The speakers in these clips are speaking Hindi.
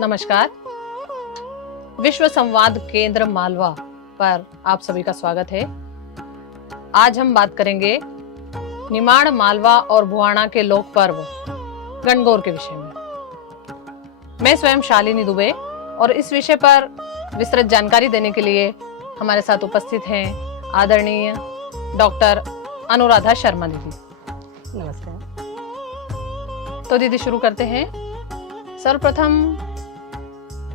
नमस्कार। विश्व संवाद केंद्र मालवा पर आप सभी का स्वागत है। आज हम बात करेंगे निमाड़, मालवा और भुआणा के लोक पर्व गणगौर के विषय में। मैं स्वयं शालिनी दुबे और इस विषय पर विस्तृत जानकारी देने के लिए हमारे साथ उपस्थित हैं आदरणीय डॉक्टर अनुराधा शर्मा दीदी। नमस्कार। तो दीदी शुरू करते हैं। सर्वप्रथम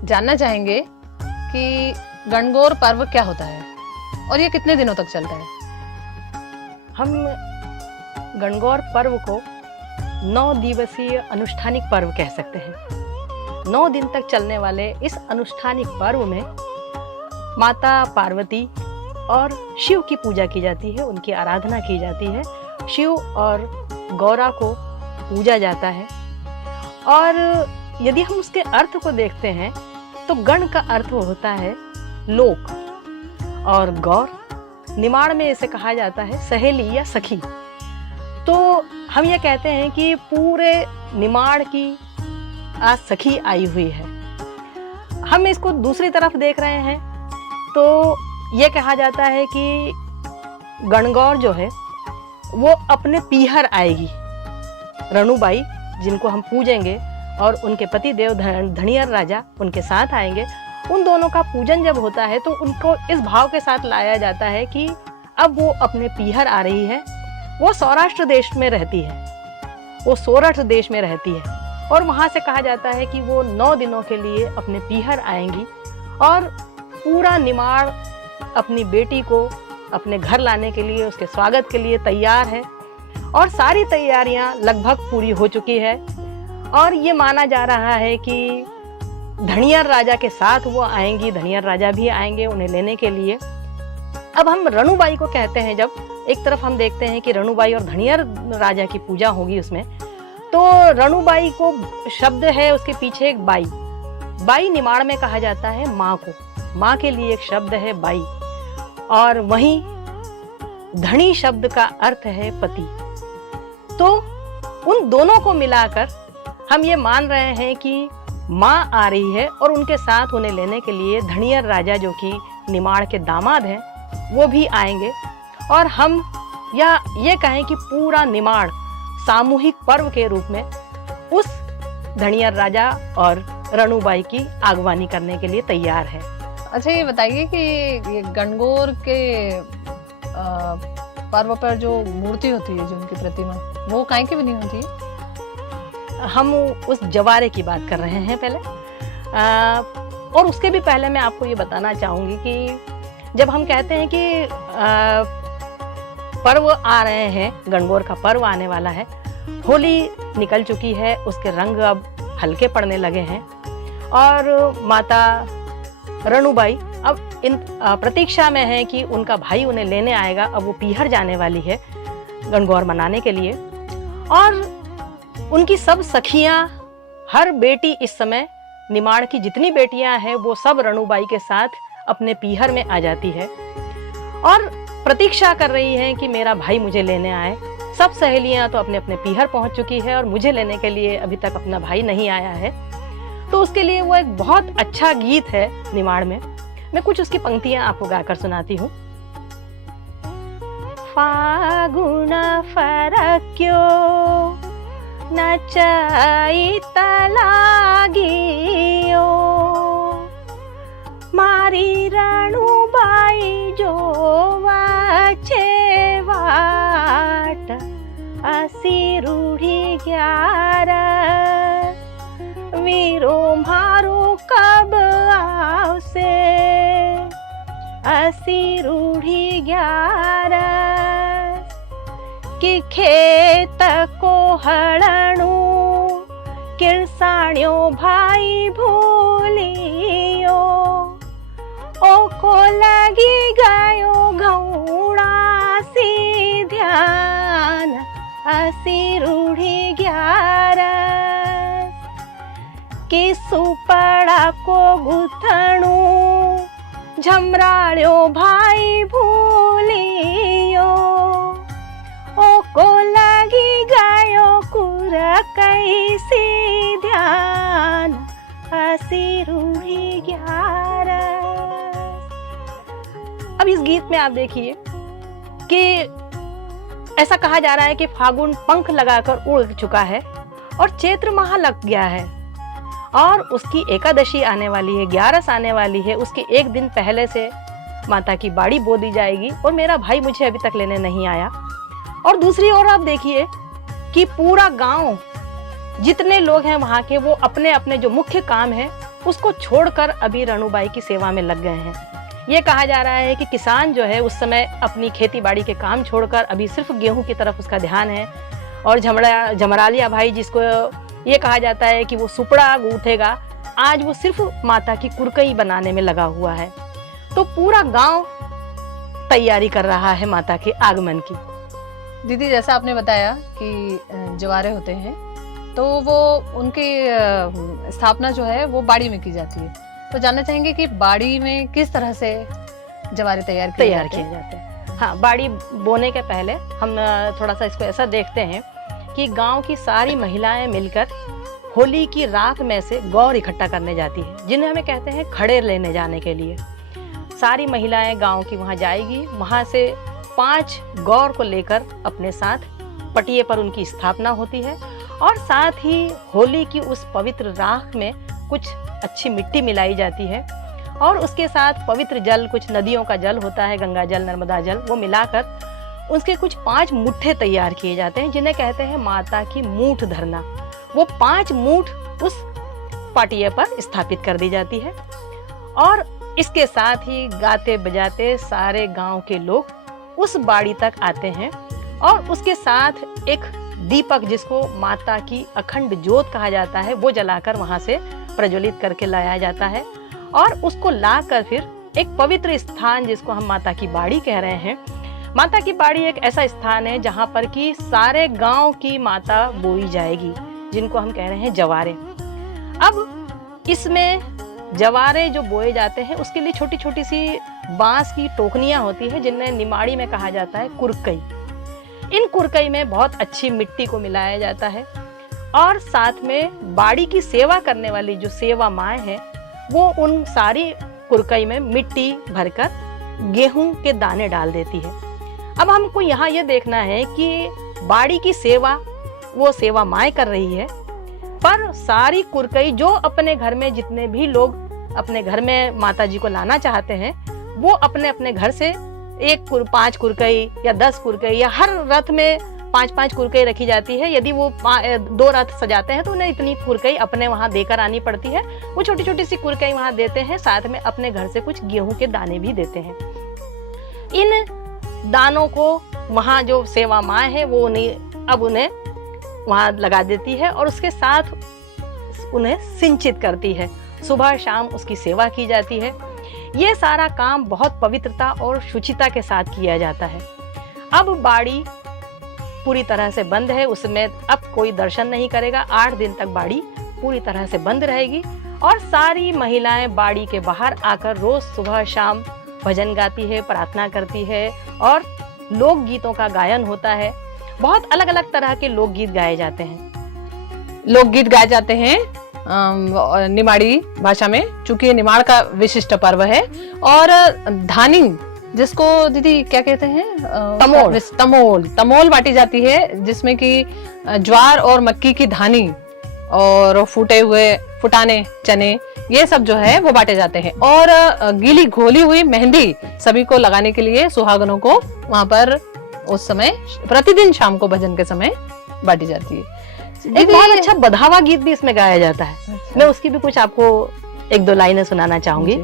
जानना चाहेंगे कि गणगौर पर्व क्या होता है और ये कितने दिनों तक चलता है? हम गणगौर पर्व को 9 दिवसीय अनुष्ठानिक पर्व कह सकते हैं। 9 दिन तक चलने वाले इस अनुष्ठानिक पर्व में माता पार्वती और शिव की पूजा की जाती है, उनकी आराधना की जाती है। शिव और गौरा को पूजा जाता है। और यदि हम उसके अर्थ को देखते हैं तो गण का अर्थ होता है लोक और गौर, निमाड़ में इसे कहा जाता है सहेली या सखी। तो हम ये कहते हैं कि पूरे निमाड़ की आज सखी आई हुई है। हम इसको दूसरी तरफ देख रहे हैं तो ये कहा जाता है कि गणगौर जो है वो अपने पीहर आएगी। रणुबाई जिनको हम पूजेंगे और उनके पति देव धनियर राजा उनके साथ आएंगे। उन दोनों का पूजन जब होता है तो उनको इस भाव के साथ लाया जाता है कि अब वो अपने पीहर आ रही है। वो सौराष्ट्र देश में रहती है, वो सोरठ देश में रहती है और वहाँ से कहा जाता है कि वो 9 दिनों के लिए अपने पीहर आएंगी और पूरा निमाड़ अपनी बेटी को अपने घर लाने के लिए, उसके स्वागत के लिए तैयार है। और सारी तैयारियां लगभग पूरी हो चुकी है और ये माना जा रहा है कि धनियर राजा के साथ वो आएंगी, धनियर राजा भी आएंगे उन्हें लेने के लिए। अब हम रणुबाई को कहते हैं, जब एक तरफ हम देखते हैं कि रणुबाई और धनियर राजा की पूजा होगी उसमें, तो रणुबाई को शब्द है उसके पीछे एक बाई। बाई निमाड़ में कहा जाता है माँ को, माँ के लिए एक शब्द है बाई। और वहीं धनी शब्द का अर्थ है पति। तो उन दोनों को मिलाकर हम ये मान रहे हैं कि माँ आ रही है और उनके साथ उन्हें लेने के लिए धनियर राजा जो कि निमाड़ के दामाद हैं वो भी आएंगे। और हम या ये कहें कि पूरा निमाड़ सामूहिक पर्व के रूप में उस धनियर राजा और रणुबाई की आगवानी करने के लिए तैयार है। अच्छा, ये बताइए कि ये गणगौर के पर्व पर जो मूर्ति होती है, जो उनकी प्रतिमा, वो काहे की बनी होती है? हम उस जवारे की बात कर रहे हैं पहले। और उसके भी पहले मैं आपको ये बताना चाहूँगी कि जब हम कहते हैं कि पर्व आ रहे हैं, गणगौर का पर्व आने वाला है, होली निकल चुकी है, उसके रंग अब हल्के पड़ने लगे हैं और माता रणुबाई अब इन प्रतीक्षा में है कि उनका भाई उन्हें लेने आएगा। अब वो पीहर जाने वाली है गणगौर मनाने के लिए और उनकी सब सखियां, हर बेटी इस समय निमाड़ की जितनी बेटियां हैं वो सब रणुबाई के साथ अपने पीहर में आ जाती है और प्रतीक्षा कर रही हैं कि मेरा भाई मुझे लेने आए। सब सहेलियां तो अपने अपने पीहर पहुंच चुकी है और मुझे लेने के लिए अभी तक अपना भाई नहीं आया है। तो उसके लिए वो एक बहुत अच्छा गीत है निमाड़ में। मैं कुछ उसकी पंक्तियां आपको गाकर सुनाती हूँ। फागुन फरक्यो नचाई तलागियो, मारी रणुबाई जो वाचे वाट, असी रूढ़ी 11 वीरो मारो कब आवसे, असी रूढ़ी 11 कि खेत को हड़णू किरसाण्यो भाई भूलियो, ओ को लगी गयो घऊड़ा सी ध्यान, असी रूढ़ी 11 कि सुपड़ा को गुथणू झमराळ्यो भाई भूलियो, ओ को लगी गयो कुर कैसी ध्यान, हसी रूही 11। अब इस गीत में आप देखिए कि ऐसा कहा जा रहा है कि फागुन पंख लगाकर उड़ चुका है और चैत्र माह लग गया है और उसकी एकादशी आने वाली है, 11 आने वाली है। उसके एक दिन पहले से माता की बाड़ी बो दी जाएगी और मेरा भाई मुझे अभी तक लेने नहीं आया। और दूसरी ओर आप देखिए कि पूरा गांव, जितने लोग हैं वहाँ के, वो अपने अपने जो मुख्य काम है उसको छोड़कर अभी रनुबाई की सेवा में लग गए हैं। ये कहा जा रहा है कि किसान जो है उस समय अपनी खेती बाड़ी के काम छोड़कर अभी सिर्फ गेहूं की तरफ उसका ध्यान है। और झमरालिया भाई, जिसको ये कहा जाता है कि वो सुपड़ा गूंथेगा, आज वो सिर्फ माता की कुरकई बनाने में लगा हुआ है। तो पूरा गांव तैयारी कर रहा है माता के आगमन की। दीदी, जैसा आपने बताया कि जवारे होते हैं तो वो उनकी स्थापना जो है वो बाड़ी में की जाती है, तो जानना चाहेंगे कि बाड़ी में किस तरह से जवारे तैयार किए जाते हैं। हाँ, बाड़ी बोने के पहले हम थोड़ा सा इसको ऐसा देखते हैं कि गांव की सारी महिलाएं मिलकर होली की रात में से गौर इकट्ठा करने जाती है, जिन्हें हमें कहते हैं खड़े लेने जाने के लिए। सारी महिलाएं गांव की वहां जाएगी, वहां से 5 गौर को लेकर अपने साथ पटिये पर उनकी स्थापना होती है और साथ ही होली की उस पवित्र राख में कुछ अच्छी मिट्टी मिलाई जाती है और उसके साथ पवित्र जल, कुछ नदियों का जल होता है, गंगा जल, नर्मदा जल, वो मिलाकर उसके कुछ 5 मुट्ठे तैयार किए जाते हैं, जिन्हें कहते हैं माता की मूठ धरना। वो 5 मूठ उस पाटिये पर स्थापित कर दी जाती है और इसके साथ ही गाते बजाते सारे गांव के लोग उस बाड़ी तक आते हैं और उसके साथ एक दीपक, जिसको माता की अखंड ज्योत कहा जाता है, वो जलाकर वहां से प्रज्वलित करके लाया जाता है और उसको लाकर फिर एक पवित्र स्थान, जिसको हम माता की बाड़ी कह रहे हैं। माता की बाड़ी एक ऐसा स्थान है जहां पर कि सारे गांव की माता बोई जाएगी, जिनको हम कह रहे हैं जवारे। अब इसमें जवारे जो बोए जाते हैं उसके लिए छोटी छोटी सी बांस की टोकनियां होती है, जिन्हें निमाड़ी में कहा जाता है कुरकई। इन कुरकई में बहुत अच्छी मिट्टी को मिलाया जाता है और साथ में बाड़ी की सेवा करने वाली जो सेवा माएँ हैं वो उन सारी कुरकई में मिट्टी भरकर गेहूं के दाने डाल देती है। अब हमको यहाँ ये देखना है कि बाड़ी की सेवा वो सेवा माएँ कर रही है, पर सारी कुरकई जो अपने घर में जितने भी लोग अपने घर में माता जी को लाना चाहते हैं, वो अपने अपने घर से 5 कुरकई या 10 कुरकई, या हर रथ में 5-5 कुरकई रखी जाती है। यदि वो 2 रथ सजाते हैं तो उन्हें इतनी कुरकई अपने वहां देकर आनी पड़ती है। वो छोटी छोटी सी कुरकई वहां देते हैं, साथ में अपने घर से कुछ गेहूं के दाने भी देते हैं। इन दानों को वहां जो सेवा माँ है वो उन्हें वहां लगा देती है और उसके साथ उन्हें सिंचित करती है। सुबह शाम उसकी सेवा की जाती है। ये सारा काम बहुत पवित्रता और शुचिता के साथ किया जाता है। अब बाड़ी पूरी तरह से बंद है, उसमें अब कोई दर्शन नहीं करेगा। 8 दिन तक बाड़ी पूरी तरह से बंद रहेगी और सारी महिलाएं बाड़ी के बाहर आकर रोज सुबह शाम भजन गाती है, प्रार्थना करती है और लोकगीतों का गायन होता है। बहुत अलग अलग तरह के लोकगीत गाए जाते हैं। लोकगीत गाए जाते हैं निमाड़ी भाषा में, चूंकि निमाड़ का विशिष्ट पर्व है। और धानी, जिसको दीदी क्या कहते हैं, तमोल बांटी जाती है, जिसमें कि ज्वार और मक्की की धानी और फुटाने चने, ये सब जो है वो बांटे जाते हैं। और गीली घोली हुई मेहंदी सभी को लगाने के लिए सुहागनों को वहां पर उस समय प्रतिदिन शाम को भजन के समय बांटी जाती है। एक बहुत अच्छा बधावा गीत भी इसमें गाया जाता है। अच्छा। मैं उसकी भी कुछ आपको 1-2 लाइनें सुनाना चाहूंगी।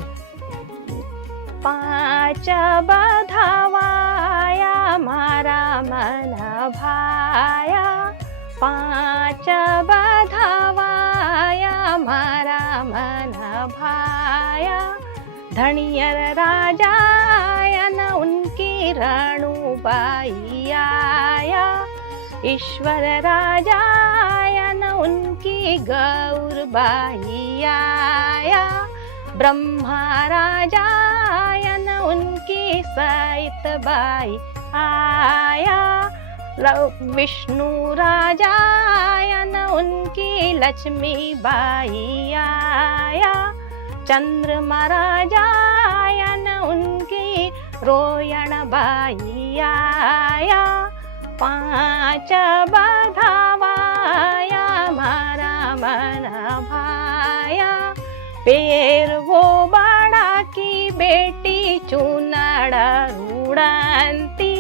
5 बधावाया मारा मन भाया, 5 बधावाया मारा मन भाया, धनियर राजायन उनकी रणुबाई आया, ईश्वर राजायन उनकी गौरबाई आया, ब्रह्मा राजायन उनकी सैतबाई आया, विष्णु राजायन उनकी लक्ष्मी बाई आया, चंद्रमा राजायन उनकी रोयण बाई आया, 5 बधावाया मारा मन भाया, पेर वो बड़ा की बेटी चुनड़ रूड़ंती,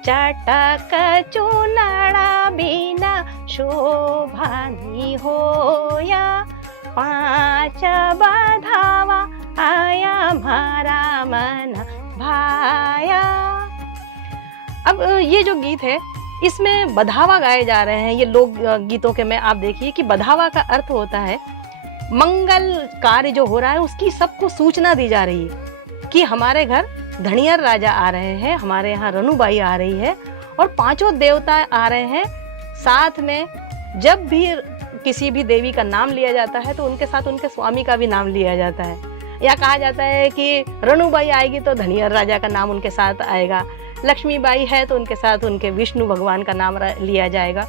चटक चुनड़ा बिना शोभानी होया, 5 बधावा आया मारा मन भाया। अब ये जो गीत है इसमें बधावा गाए जा रहे हैं। ये लोक गीतों के में आप देखिए कि बधावा का अर्थ होता है मंगल कार्य जो हो रहा है उसकी सबको सूचना दी जा रही है कि हमारे घर धनियर राजा आ रहे हैं, हमारे यहाँ रनुबाई आ रही है और 5 देवता आ रहे हैं। साथ में जब भी किसी भी देवी का नाम लिया जाता है तो उनके साथ उनके स्वामी का भी नाम लिया जाता है, या कहा जाता है कि रनुबाई आएगी तो धनियर राजा का नाम उनके साथ आएगा, लक्ष्मीबाई है तो उनके साथ उनके विष्णु भगवान का नाम लिया जाएगा।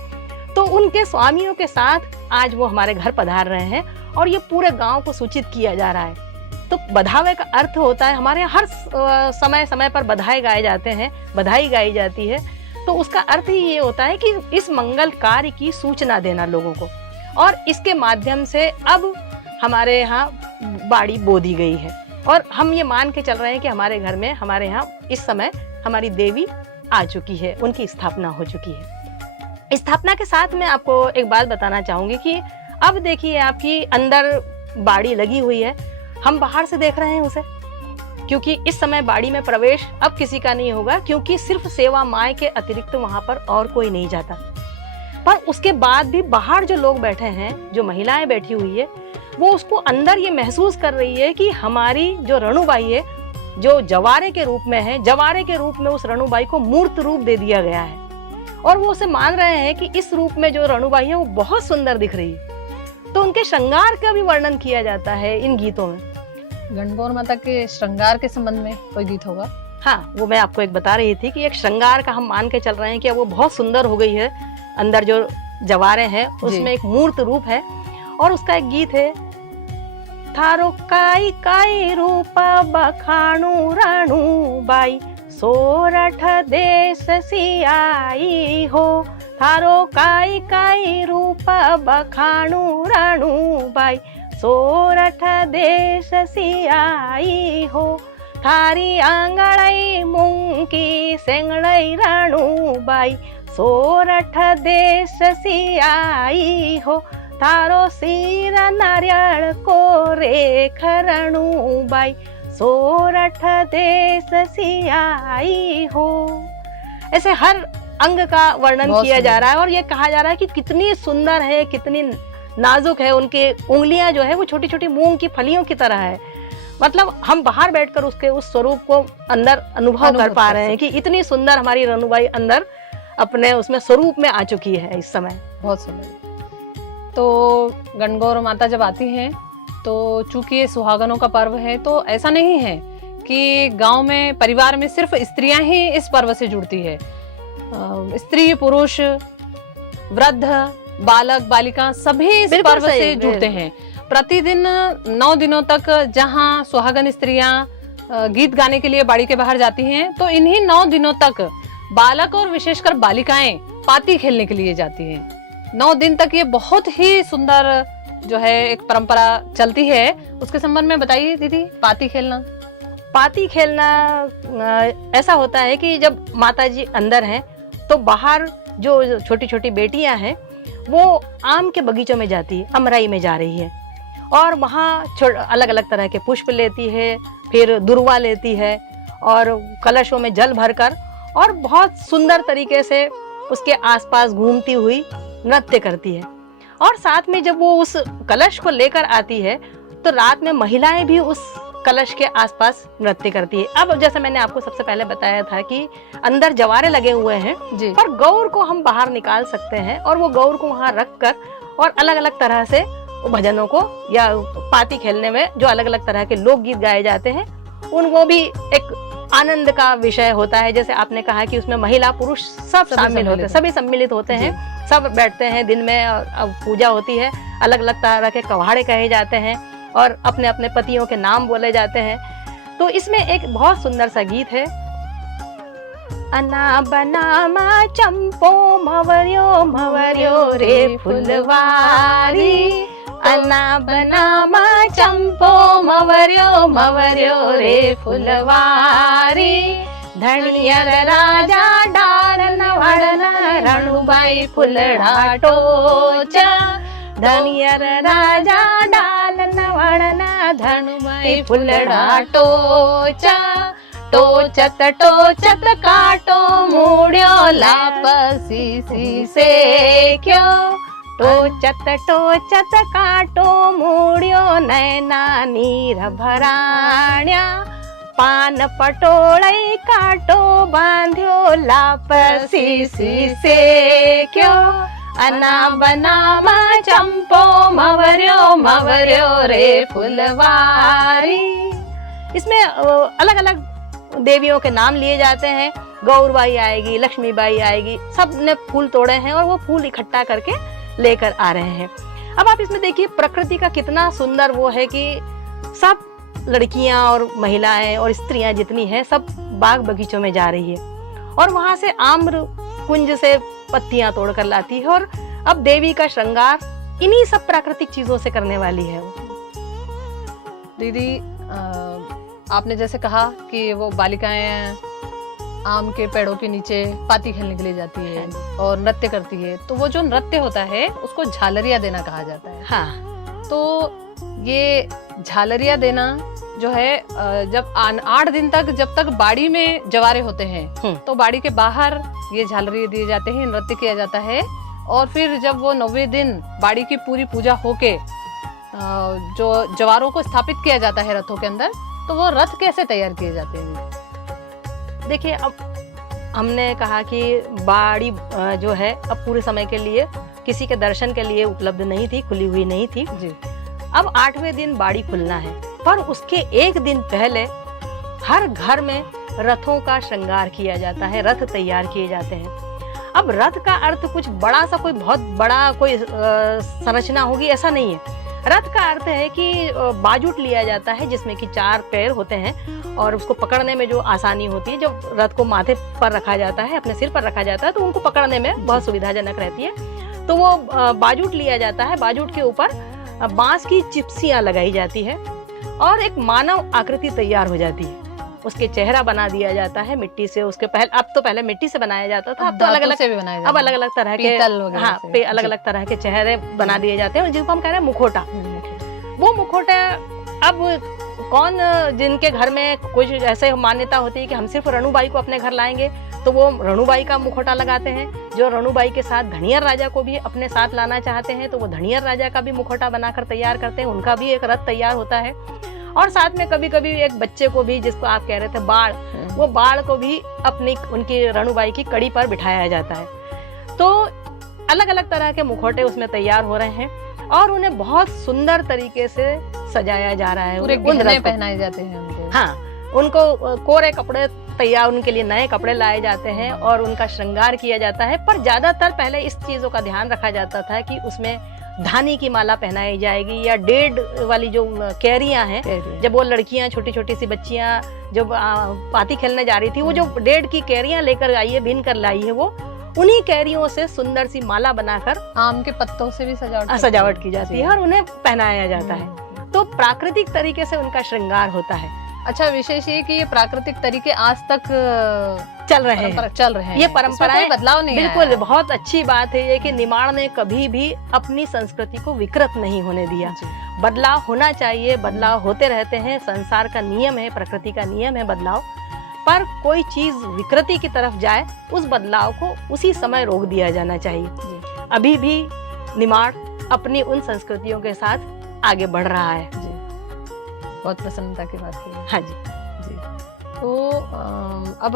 तो उनके स्वामियों के साथ आज वो हमारे घर पधार रहे हैं और ये पूरे गांव को सूचित किया जा रहा है। तो बधावे का अर्थ होता है, हमारे यहाँ हर समय समय पर बधाई गाए जाते हैं, बधाई गाई जाती है, तो उसका अर्थ ही ये होता है कि इस मंगल कार्य की सूचना देना लोगों को। और इसके माध्यम से अब हमारे यहाँ बाड़ी बो दी गई है और हम ये मान के चल रहे हैं कि हमारे घर में, हमारे यहाँ इस समय हमारी देवी आ चुकी है, उनकी स्थापना हो चुकी है। स्थापना के साथ मैं आपको एक बात बताना चाहूँगी कि अब देखिए आपकी अंदर बाड़ी लगी हुई है, हम बाहर से देख रहे हैं उसे, क्योंकि इस समय बाड़ी में प्रवेश अब किसी का नहीं होगा, क्योंकि सिर्फ सेवा माई के अतिरिक्त वहाँ पर और कोई नहीं जाता। पर उसके बाद भी बाहर जो लोग बैठे हैं, जो महिलाएं बैठी हुई है, वो उसको अंदर ये महसूस कर रही है कि हमारी जो रनुबाई है, जो जवारे के रूप में है, जवारे के रूप में उस रनुबाई को मूर्त रूप दे दिया गया है और वो उसे मान रहे हैं कि इस रूप में जो रनुबाई है वो बहुत सुंदर दिख रही है। तो उनके श्रृंगार का भी वर्णन किया जाता है इन गीतों में। गणगौर माता के श्रृंगार के संबंध में कोई गीत होगा? हाँ, वो मैं आपको एक बता रही थी कि एक श्रृंगार का हम मान के चल रहे हैं कि वो बहुत सुंदर हो गई है। अंदर जो जवारे हैं उसमें एक मूर्त रूप है और उसका एक गीत है, थारो काई काई रूप बखाणु रणु बाई, सोरठ देश सियाई हो, थारो काई काई रूप बखाणु रणु बाई, सोरठ देश सियाई हो, थारी आंगड़ई मुंकी सेंगड़ई रणु बाई, सोरठ देश सियाई हो, थारो सिर नारियल को रेख रणु बाई, सोरठ देश सियाई हो। ऐसे हर अंग का वर्णन किया जा रहा है और ये कहा जा रहा है कि कितनी सुंदर है, कितनी नाजुक है, उनके उंगलियां जो है वो छोटी छोटी मूंग की फलियों की तरह है। मतलब हम बाहर बैठकर उसके उस स्वरूप को अंदर अनुभव कर पा रहे हैं कि इतनी सुंदर हमारी रनुबाई अंदर अपने उसमें स्वरूप में आ चुकी है इस समय। बहुत सुंदर। तो गणगौर माता जब आती हैं तो चूंकि ये सुहागनों का पर्व है, तो ऐसा नहीं है कि गांव में परिवार में सिर्फ स्त्रियां ही इस पर्व से जुड़ती है। स्त्री, पुरुष, वृद्ध, बालक, बालिका सभी इस पर्व से जुड़ते हैं। प्रतिदिन 9 दिनों तक जहां सुहागन स्त्रियां गीत गाने के लिए बाड़ी के बाहर जाती हैं, तो इन्हीं 9 दिनों तक बालक और विशेषकर बालिकाएं पाती खेलने के लिए जाती हैं। 9 दिन तक ये बहुत ही सुंदर जो है एक परंपरा चलती है। उसके संबंध में बताइए दीदी। पाती खेलना, पाती खेलना ऐसा होता है कि जब माता जी अंदर हैं तो बाहर जो छोटी छोटी बेटियां हैं वो आम के बगीचों में जाती है, अमराई में जा रही है और वहाँ अलग अलग तरह के पुष्प लेती है, फिर दुर्वा लेती है और कलशों में जल भरकर और बहुत सुंदर तरीके से उसके आसपास घूमती हुई नृत्य करती है। और साथ में जब वो उस कलश को लेकर आती है तो रात में महिलाएं भी उस कलश के आसपास नृत्य करती है। अब जैसे मैंने आपको सबसे पहले बताया था कि अंदर जवारे लगे हुए हैं जी, पर गौर को हम बाहर निकाल सकते हैं और वो गौर को वहाँ रख कर और अलग अलग तरह से भजनों को या पाती खेलने में जो अलग अलग तरह के लोकगीत गाए जाते हैं उन वो भी एक आनंद का विषय होता है। जैसे आपने कहा कि उसमें महिला पुरुष सब शामिल होते हैं, सभी सम्मिलित होते हैं, सब बैठते हैं दिन में और पूजा होती है। अलग अलग तरह के कवाड़े कहे जाते हैं और अपने अपने पतियों के नाम बोले जाते हैं। तो इसमें एक बहुत सुंदर सा गीत है, अना बनामा चंपो मवर्यो रे फुलवारी, अना बनामा चंपो मवर्यो रे फुलवारी, धनियर राजा डारन वड़न रणुबाई फुलड़ा टोचा, धनियर राजा डालन वड़न धनुबाई फुलड़ा टोचा, टोचत टोचत काटो मूड्यो लापसी सी से क्यों, टोचत टोचत काटो मूड्यो नैना नीर भराण्या, पान पटोळई काटो बांध्यो लापसी सी से क्यों, अना बनामा चंपो मवर्यो रे फुलवारी। इसमें अलग अलग देवियों के नाम लिए जाते हैं। गौरबाई आएगी, लक्ष्मीबाई आएगी, सब ने फूल तोड़े हैं और वो फूल इकट्ठा करके लेकर आ रहे हैं। अब आप इसमें देखिए प्रकृति का कितना सुंदर वो है कि सब लड़कियां और महिलाएं और स्त्रियां जितनी हैं सब बाग बगीचों में जा रही है और वहां से आम्र कुंज से पत्तियां तोड़कर लाती है और अब देवी का श्रृंगार इन्हीं सब प्राकृतिक चीजों से करने वाली है वो। दीदी आपने जैसे कहा कि वो बालिकाएं आम के पेड़ों के नीचे पाती खेलने के लिए जाती है और नृत्य करती है, तो वो जो नृत्य होता है उसको झालरिया देना कहा जाता है। हाँ, तो ये झालरिया देना जो है जब 8 दिन तक जब तक बाड़ी में जवारे होते हैं तो बाड़ी के बाहर ये झालरिया दिए जाते हैं, नृत्य किया जाता है और फिर जब वो 9वें दिन बाड़ी की पूरी पूजा होके जो जवारों को स्थापित किया जाता है रथों के अंदर, तो वो रथ कैसे तैयार किए जाते हैं? देखिए अब हमने कहा कि बाड़ी जो है अब पूरे समय के लिए किसी के दर्शन के लिए उपलब्ध नहीं थी, खुली हुई नहीं थी जी। अब 8वें दिन बाड़ी खुलना है, पर उसके एक दिन पहले हर घर में रथों का श्रृंगार किया जाता है, रथ तैयार किए जाते हैं। अब रथ का अर्थ कुछ बड़ा सा कोई बहुत बड़ा कोई संरचना होगी ऐसा नहीं है। रथ का अर्थ है कि बाजूट लिया जाता है जिसमें कि 4 पैर होते हैं और उसको पकड़ने में जो आसानी होती है, जब रथ को माथे पर रखा जाता है, अपने सिर पर रखा जाता है, तो उनको पकड़ने में बहुत सुविधाजनक रहती है। तो वो बाजूट लिया जाता है, बाजूट के ऊपर बांस की चिप्सियां लगाई जाती है और एक मानव आकृति तैयार हो जाती है। उसके चेहरा बना दिया जाता है मिट्टी से। उसके अब तो पहले मिट्टी से बनाया जाता था, अब तो अलग अलग से भी बनाया अब अलग अलग तरह के अलग अलग तरह के चेहरे बना दिए जाते हैं जिनको हम कह रहे हैं मुखोटा। वो मुखोटा अब कौन जिनके घर में कुछ ऐसे मान्यता होती है कि हम सिर्फ रणुबाई को अपने घर लाएंगे तो वो रणुबाई का मुखोटा लगाते हैं। जो रणुबाई के साथ धनियर राजा को भी अपने साथ लाना चाहते हैं तो वो धनियर राजा का भी मुखोटा बनाकर तैयार करते हैं, उनका भी एक रथ तैयार होता है। और साथ में कभी कभी एक बच्चे को भी, जिसको आप कह रहे थे बाढ़, वो बाढ़ को भी अपनी उनकी रणुबाई की कड़ी पर बिठाया जाता है। तो अलग अलग तरह के मुखौटे उसमें तैयार हो रहे हैं और उन्हें बहुत सुंदर तरीके से सजाया जा रहा है। पूरे गहने पहनाए जाते हैं उनको। हाँ, उनको कोरे कपड़े तैयार, उनके लिए नए कपड़े लाए जाते हैं और उनका श्रृंगार किया जाता है। पर ज्यादातर पहले इस चीजों का ध्यान रखा जाता था कि उसमें धानी की माला पहनाई जाएगी या डेढ़ वाली जो कैरियां हैं, जब वो लड़कियां छोटी छोटी सी बच्चियां जब पाती खेलने जा रही थी, वो जो डेढ़ की कैरियां लेकर आई है, बीन कर लाई है, वो उन्हीं कैरियों से सुंदर सी माला बनाकर आम के पत्तों से भी सजावट की जाती है और उन्हें पहनाया जाता है। तो प्राकृतिक तरीके से उनका श्रृंगार होता है। अच्छा, विशेष ये कि ये प्राकृतिक तरीके आज तक चल रहे हैं। ये परंपराएं बदलाव नहीं बिल्कुल बहुत अच्छी बात है ये कि निमाड़ ने कभी भी अपनी संस्कृति को विकृत नहीं होने दिया। बदलाव होना चाहिए, बदलाव होते रहते हैं, संसार का नियम है, प्रकृति का नियम है बदलाव। पर कोई चीज विकृति की तरफ जाए, उस बदलाव को उसी समय रोक दिया जाना चाहिए। अभी भी निमाड़ अपनी उन संस्कृतियों के साथ आगे बढ़ रहा है। बहुत प्रसन्नता की बात है। हाँ जी। तो अब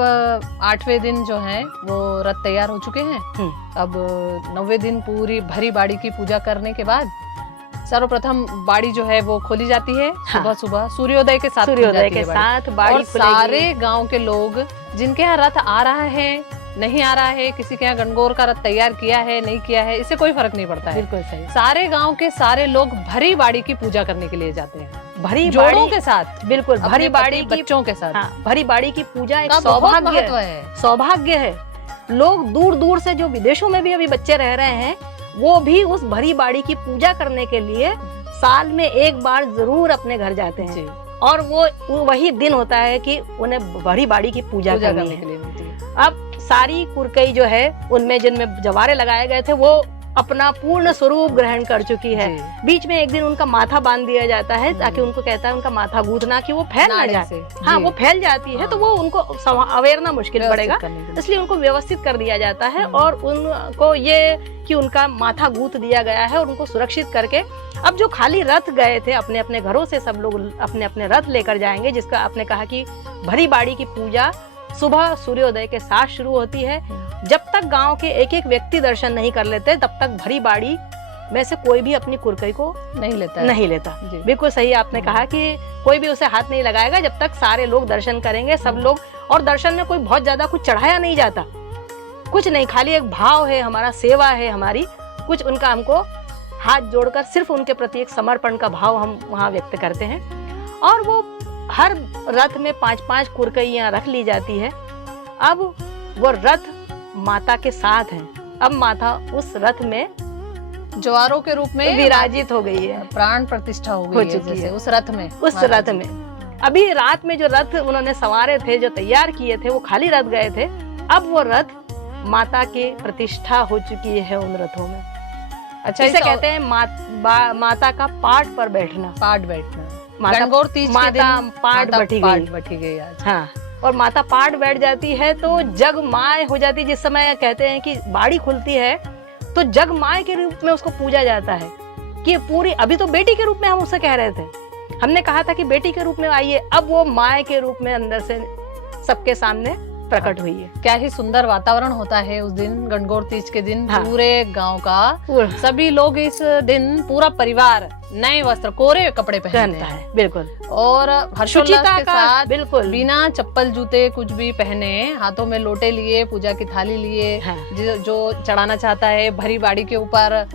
8वें दिन जो है वो रथ तैयार हो चुके हैं। अब 9वें दिन पूरी भरी बाड़ी की पूजा करने के बाद सर्वप्रथम बाड़ी जो है वो खोली जाती है हाँ। सुबह सुबह सूर्योदय के साथ खुल सूर्योदय जाती के है बाड़ी। साथ बाड़ी और खुलेगी। सारे गांव के लोग जिनके यहाँ रथ आ रहा है नहीं आ रहा है, किसी के यहाँ गणगौर का रथ तैयार किया है नहीं किया है, इससे कोई फर्क नहीं पड़ता है। बिल्कुल सही। सारे गांव के सारे लोग भरी बाड़ी की पूजा करने के लिए जाते हैं, भरी जोड़ों बाड़ी के साथ, बिल्कुल अपने भरी पति, बाड़ी की बच्चों के साथ। हाँ, भरी बाड़ी की पूजा एक का बहुत सौभाग्य महत्व है, है। सौभाग्य है। लोग दूर दूर से जो विदेशों में भी अभी बच्चे रह रहे हैं वो भी उस भरी बाड़ी की पूजा करने के लिए साल में एक बार जरूर अपने घर जाते हैं जी, और वो वही दिन होता है कि उन्हें भरी बाड़ी की पूजा करनी करने है। के लिए मिलती है। अब सारी कुरकई जो है उनमें जिनमें जवारे लगाए गए थे वो अपना पूर्ण स्वरूप ग्रहण कर चुकी है। जी, बीच में एक दिन उनका माथा बांध दिया जाता है ताकि उनको कहता है उनका माथा गूंथना कि वो फैल ना नाड़ी जाए। से, हाँ, जी, वो फैल जाती है हाँ। तो वो उनको अवेरना मुश्किल व्यवस्थित पड़ेगा, करने के लिए। इसलिए उनको व्यवस्थित कर दिया जाता है और उनको ये कि उनका माथा गूंथ दिया गया है और उनको सुरक्षित करके अब जो खाली रथ गए थे अपने अपने घरों से सब लोग अपने अपने रथ लेकर जाएंगे, जिसका आपने कहा कि भरी बाड़ी की पूजा सुबह सूर्योदय के साथ शुरू होती है। जब तक गांव के एक एक व्यक्ति दर्शन नहीं कर लेते तब तक भरी बाड़ी में से कोई भी अपनी कुरकई को नहीं लेता है। नहीं लेता। जी। बिल्कुल सही आपने कहा कि कोई भी उसे हाथ नहीं लगाएगा जब तक सारे लोग दर्शन करेंगे, सब लोग। और दर्शन में कोई बहुत ज्यादा कुछ चढ़ाया नहीं जाता, कुछ नहीं, खाली एक भाव है हमारा, सेवा है हमारी, कुछ उनका हमको हाथ जोड़कर सिर्फ उनके प्रति एक समर्पण का भाव हम वहाँ व्यक्त करते हैं। और वो हर रथ में 5-5 कुरकइयाँ रख ली जाती है। अब वो रथ माता के साथ है, अब माता उस रथ में ज्वारों के रूप में विराजित हो गई है, प्राण प्रतिष्ठा हो हो गई है चुकी जैसे है। उस रथ में, उस महाराज रथ जी। में। अभी रात में जो रथ उन्होंने संवारे थे, जो तैयार किए थे, वो खाली रथ गए थे। अब वो रथ माता की प्रतिष्ठा हो चुकी है उन रथों में। अच्छा, इसे कहते हैं माता का पाट पर बैठना। पाट बैठना। माता गणगौर तीज के माता दिन पाट माता बैठी पाट गई। बैठी गई आज। हाँ, और माता पाट बैठ जाती है तो जग माय हो जाती है। जिस समय कहते हैं कि बाड़ी खुलती है तो जग माय के रूप में उसको पूजा जाता है कि पूरी, अभी तो बेटी के रूप में हम उसे कह रहे थे, हमने कहा था कि बेटी के रूप में आइए, अब वो माय के रूप में अंदर से सबके सामने प्रकट हुई है। क्या ही सुंदर वातावरण होता है उस दिन, गणगौर तीज के दिन। हाँ। पूरे गांव का सभी लोग इस दिन, पूरा परिवार नए वस्त्र, कोरे कपड़े पहनते पहनता हैं है, बिल्कुल, और हर्षोल्लास शुचिता के का, साथ, बिल्कुल, बिना चप्पल जूते कुछ भी पहने, हाथों में लोटे लिए, पूजा की थाली लिए, हाँ, जो चढ़ाना चाहता है भरी बाड़ी के ऊपर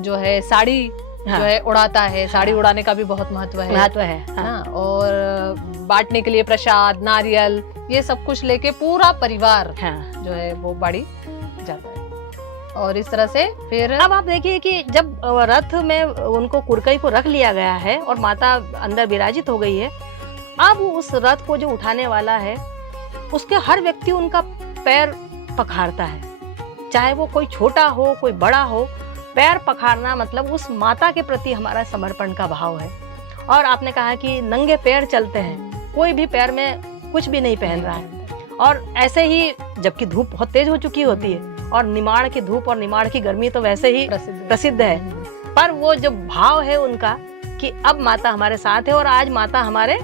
जो है साड़ी हाँ, जो है उड़ाता है। साड़ी हाँ। उड़ाने का भी बहुत महत्व है। महत्व है। हाँ, हाँ, और बांटने के लिए प्रसाद, नारियल, ये सब कुछ लेके पूरा परिवार हाँ। जो है वो बाड़ी जाता है। और इस तरह से फिर अब आप देखिए कि जब रथ में उनको कुरकई को रख लिया गया है और माता अंदर विराजित हो गई है, अब उस रथ को जो उठाने वाला है उसके हर व्यक्ति उनका पैर पखारता है, चाहे वो कोई छोटा हो कोई बड़ा हो। पैर पखारना मतलब उस माता के प्रति हमारा समर्पण का भाव है। और आपने कहा कि नंगे पैर चलते हैं, कोई भी पैर में कुछ भी नहीं पहन रहा है। और ऐसे ही जबकि धूप बहुत तेज हो चुकी होती है और निमाड़ की धूप और निमाड़ की गर्मी तो वैसे ही प्रसिद्ध है, पर वो जो भाव है उनका कि अब माता हमारे साथ है और आज माता हमारे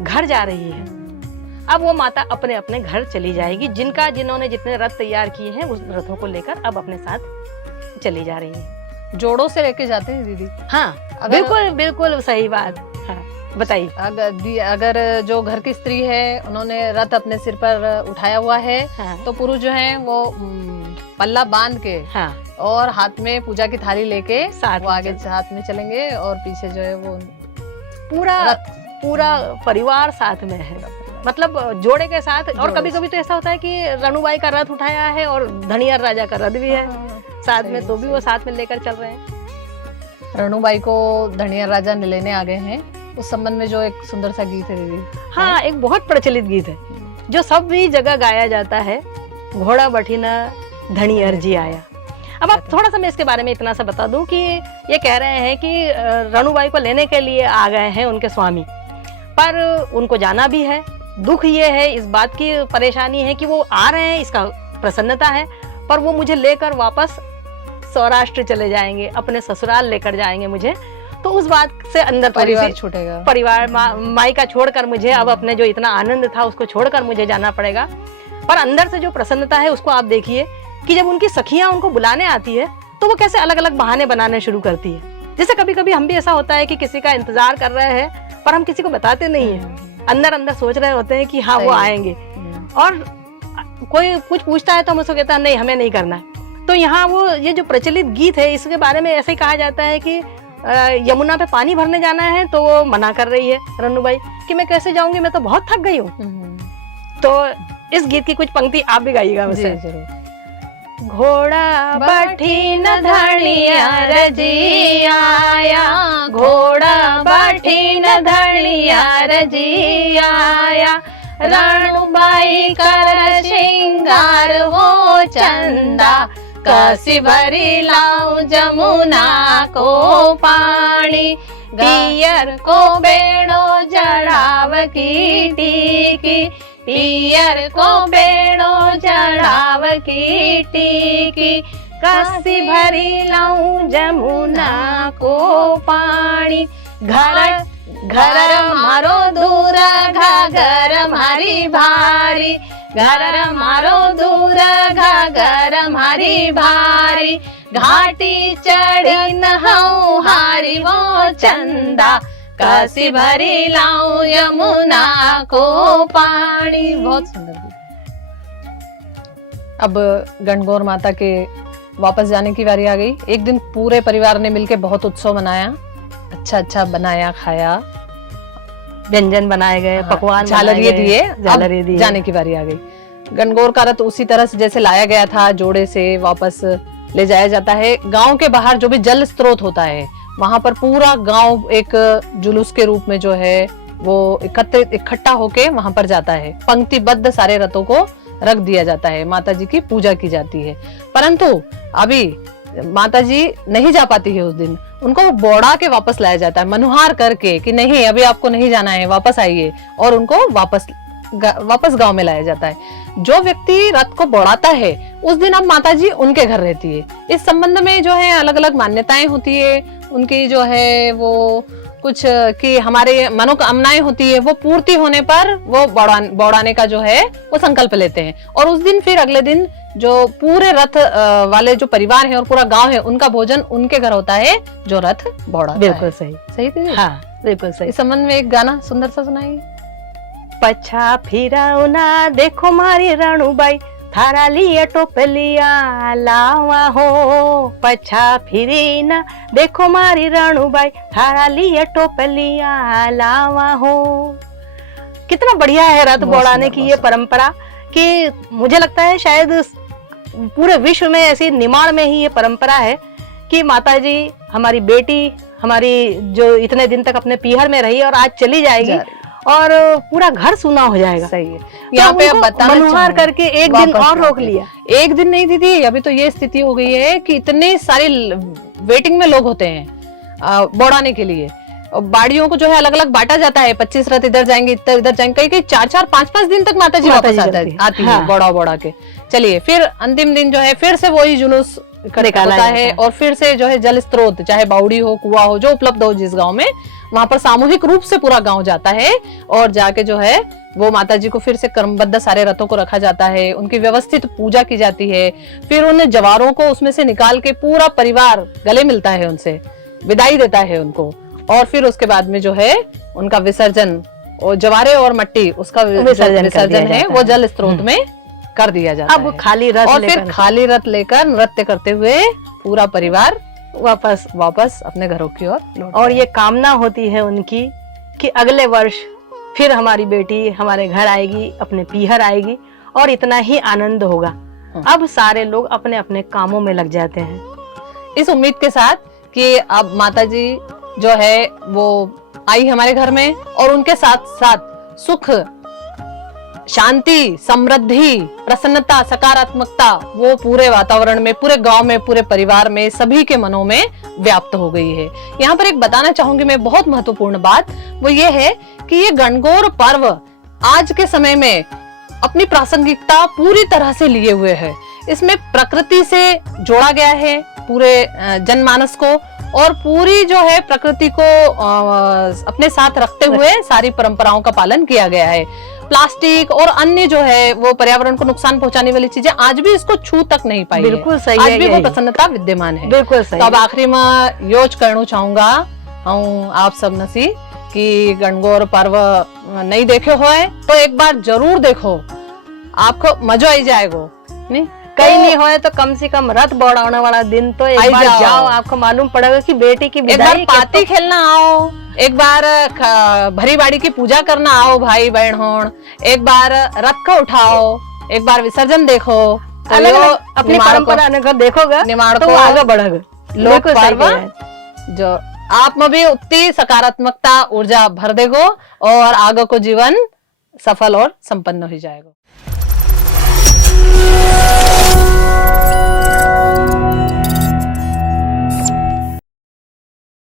घर जा रही है। अब वो माता अपने अपने घर चली जाएगी। जिन्होंने जितने रथ तैयार किए हैं उस रथों को लेकर अब अपने साथ चली जा रही है। जोड़ों से लेके जाते हैं दीदी। हाँ, बिल्कुल बिल्कुल सही बात। हाँ, बताइए। अगर जो घर की स्त्री है उन्होंने रथ अपने सिर पर उठाया हुआ है, हाँ, तो पुरुष जो है वो पल्ला बांध के, हाँ, और हाथ में पूजा की थाली लेके साथ वो आगे साथ में चलेंगे और पीछे जो है वो पूरा परिवार साथ में है, मतलब जोड़े के साथ। और कभी कभी तो ऐसा होता है कि रणुबाई का रथ उठाया है और धनियर राजा का रथ भी है साथ में, तो भी वो साथ में लेकर चल रहे हैं। रणुबाई को धनिया राजा लेने आ गए हैं, उस संबंध में जो एक सुंदर सा गीत है दीदी। हाँ, एक बहुत प्रचलित गीत है जो सब भी जगह गाया जाता है, घोड़ा बठीना धनियर जी आया। अब आप थोड़ा सा मैं इसके बारे में इतना सा बता दूं कि ये कह रहे हैं कि रणुबाई को लेने के लिए आ गए हैं उनके स्वामी, पर उनको जाना भी है। दुख ये है, इस बात की परेशानी है कि वो आ रहे हैं, इसका प्रसन्नता है, पर वो मुझे लेकर वापस सौराष्ट्र चले जाएंगे, अपने ससुराल लेकर जाएंगे मुझे। तो उस बात से अंदर परिवार छूटेगा, परिवार माई का छोड़कर मुझे, अब अपने जो इतना आनंद था उसको छोड़कर मुझे जाना पड़ेगा। पर अंदर से जो प्रसन्नता है उसको आप देखिए कि जब उनकी सखियां उनको बुलाने आती है तो वो कैसे अलग अलग बहाने बनाने शुरू करती है जैसे कभी कभी हम भी ऐसा होता है कि किसी का इंतजार कर रहे हैं पर हम किसी को बताते नहीं है, अंदर अंदर सोच रहे होते हैं कि हाँ वो आएंगे, और कोई कुछ पूछता है तो हम उसको कहता है नहीं हमें नहीं करना है। तो यहाँ वो ये जो प्रचलित गीत है इसके बारे में ऐसे ही कहा जाता है कि यमुना पे पानी भरने जाना है तो वो मना कर रही है रन्नूबाई कि मैं कैसे जाऊंगी, मैं तो बहुत थक गई हूँ। तो इस गीत की कुछ पंक्ति आप भी गाइएगा मुझसे। घोड़ा बैठी न धड़िया रजी आया, घोड़ा बैठी न धड़िया रजी आया, रणुबाई कर श्रृंगार वो चंदा, कसी भरी लाऊं जमुना को पानी, पियर को बेड़ो जड़ाव की टीकी, पियर को बेड़ो जड़ाव की टीकी, कसी भरी लाऊं जमुना को पानी, घर घर मारो दूर घाघर मारी भारी, घर मारो दूर घाघर मारी भारी, घाटी चढ़ी नहाऊं हारी वो चंदा, कसी भरी लाऊं यमुना को पानी। बहुत सुंदर। अब गणगौर माता के वापस जाने की बारी आ गई। एक दिन पूरे परिवार ने मिलकर बहुत उत्सव मनाया, अच्छा अच्छा बनाया खाया, व्यंजन बनाए गए, पकवान झालरिये दिए, जाने की बारी आ गई। गणगौर का रथ उसी तरह से जैसे लाया गया था जोड़े से वापस ले जाया जाता है। गांव के बाहर जो भी जल स्रोत होता है वहां पर पूरा गांव एक जुलूस के रूप में जो है वो इकट्ठा होके वहां पर जाता है। पंक्तिबद्ध सारे रथों को रख दिया जाता है, माता जी की पूजा की जाती है। परंतु अभी माता जी नहीं जा पाती है उस दिन, उनको बोड़ा के वापस लाया जाता है, मनुहार करके कि नहीं अभी आपको नहीं जाना है, वापस आइए, और उनको वापस गांव में लाया जाता है। जो व्यक्ति रथ को बोड़ाता है उस दिन अब माता जी उनके घर रहती है। इस संबंध में जो है अलग अलग मान्यताएं होती है उनकी, जो है वो कुछ कि हमारे मनोकामनाएं होती है वो पूर्ति होने पर वो बोड़ाने का जो है वो संकल्प लेते हैं, और उस दिन फिर अगले दिन जो पूरे रथ वाले जो परिवार है और पूरा गांव है उनका भोजन उनके घर होता है जो रथ बोड़ा। बिल्कुल सही, सही थी। हाँ बिल्कुल सही। इस संबंध में एक गाना सुंदर सा सुनाइए। पछा फिराओ ना देखो मारी रणुबाई, थारा लिए टोपलिया लावा हो, पछा फिरी ना देखो मारी रणुबाई, थारा लिए टोपलिया लावा हो। कितना बढ़िया है रथ बोड़ाने की ये परंपरा, कि मुझे लगता है शायद पूरे विश्व में ऐसी निमाड़ में ही ये परंपरा है कि माता जी हमारी बेटी, हमारी जो इतने दिन तक अपने पीहर में रही और आज चली जाएगी और पूरा घर सूना हो जाएगा। सही है। यहाँ पे अब बताना मनोहार करके एक दिन और रोक लिया। एक दिन नहीं दीदी, अभी तो ये स्थिति हो गई है कि इतने सारे वेटिंग में लोग होते हैं बोड़ाने के लिए। बाड़ियों को जो है अलग अलग बांटा जाता है, 25 रथ इधर जाएंगे इधर जाएंगे, कई 4-4 5-5 दिन तक माता जी वापस आती है बोड़ा के। चलिए फिर अंतिम दिन जो है फिर से वही जुलूस निकाला है और फिर से जो है जल स्रोत, चाहे बावड़ी हो कुआं हो जो उपलब्ध हो जिस गांव में, वहां पर सामूहिक रूप से पूरा गांव जाता है और जाके जो है वो माता जी को फिर से क्रमबद्ध सारे रथों को रखा जाता है, उनकी व्यवस्थित पूजा की जाती है। फिर उन जवारों को उसमें से निकाल के पूरा परिवार गले मिलता है, उनसे विदाई देता है उनको, और फिर उसके बाद में जो है उनका विसर्जन, और जवारे और मट्टी उसका विसर्जन है वो जल स्रोत में कर दिया जाता है। अब खाली रथ और फिर खाली रथ लेकर नृत्य करते हुए पूरा परिवार वापस अपने घरों की ओर। और ये कामना होती है उनकी कि अगले वर्ष फिर हमारी बेटी हमारे घर आएगी, अपने पीहर आएगी और इतना ही आनंद होगा। अब सारे लोग अपने अपने कामों में लग जाते हैं इस उम्मीद के साथ कि अब माता जी जो है वो आई हमारे घर में, और उनके साथ साथ सुख, शांति, समृद्धि, प्रसन्नता, सकारात्मकता वो पूरे वातावरण में, पूरे गांव में, पूरे परिवार में, सभी के मनों में व्याप्त हो गई है। यहाँ पर एक बताना चाहूंगी मैं बहुत महत्वपूर्ण बात, वो ये है कि ये गणगौर पर्व आज के समय में अपनी प्रासंगिकता पूरी तरह से लिए हुए है। इसमें प्रकृति से जोड़ा गया है पूरे जनमानस को, और पूरी जो है प्रकृति को अपने साथ रखते हुए सारी परंपराओं का पालन किया गया है। प्लास्टिक और अन्य जो है वो पर्यावरण को नुकसान पहुंचाने वाली चीजें आज भी इसको छू तक नहीं पाई है। बिल्कुल सही आज है, भी वो यही। प्रसन्नता विद्यमान है। बिल्कुल सही। तो अब आखिरी में योज करना चाहूंगा हूँ आप सब नसी कि गणगौर पर्व नहीं देखे होए तो एक बार जरूर देखो, आपको मजा आई जाएगा। नहीं कहीं नहीं होए तो कम से कम रथ दौड़ाने वाला दिन तो एक आई बार जाओ। जाओ, आपको मालूम पड़ेगा कि बेटी की एक बार विदाई पाती खेलना आओ, एक बार भरी बाड़ी की पूजा करना आओ भाई बहन होण, एक बार रथ को उठाओ, एक बार विसर्जन देखो, तो अलग यो अलग अपनी निमाड़ को- परंपरा अगर देखोगे निमाड़ तो को वो आगे बढ़ेगा। लोक बिल्कुल सही पर्व कह रहे हैं। जो आप में भी उतनी सकारात्मकता ऊर्जा भर देगो और आगे को जीवन सफल और संपन्न हो जाएगा।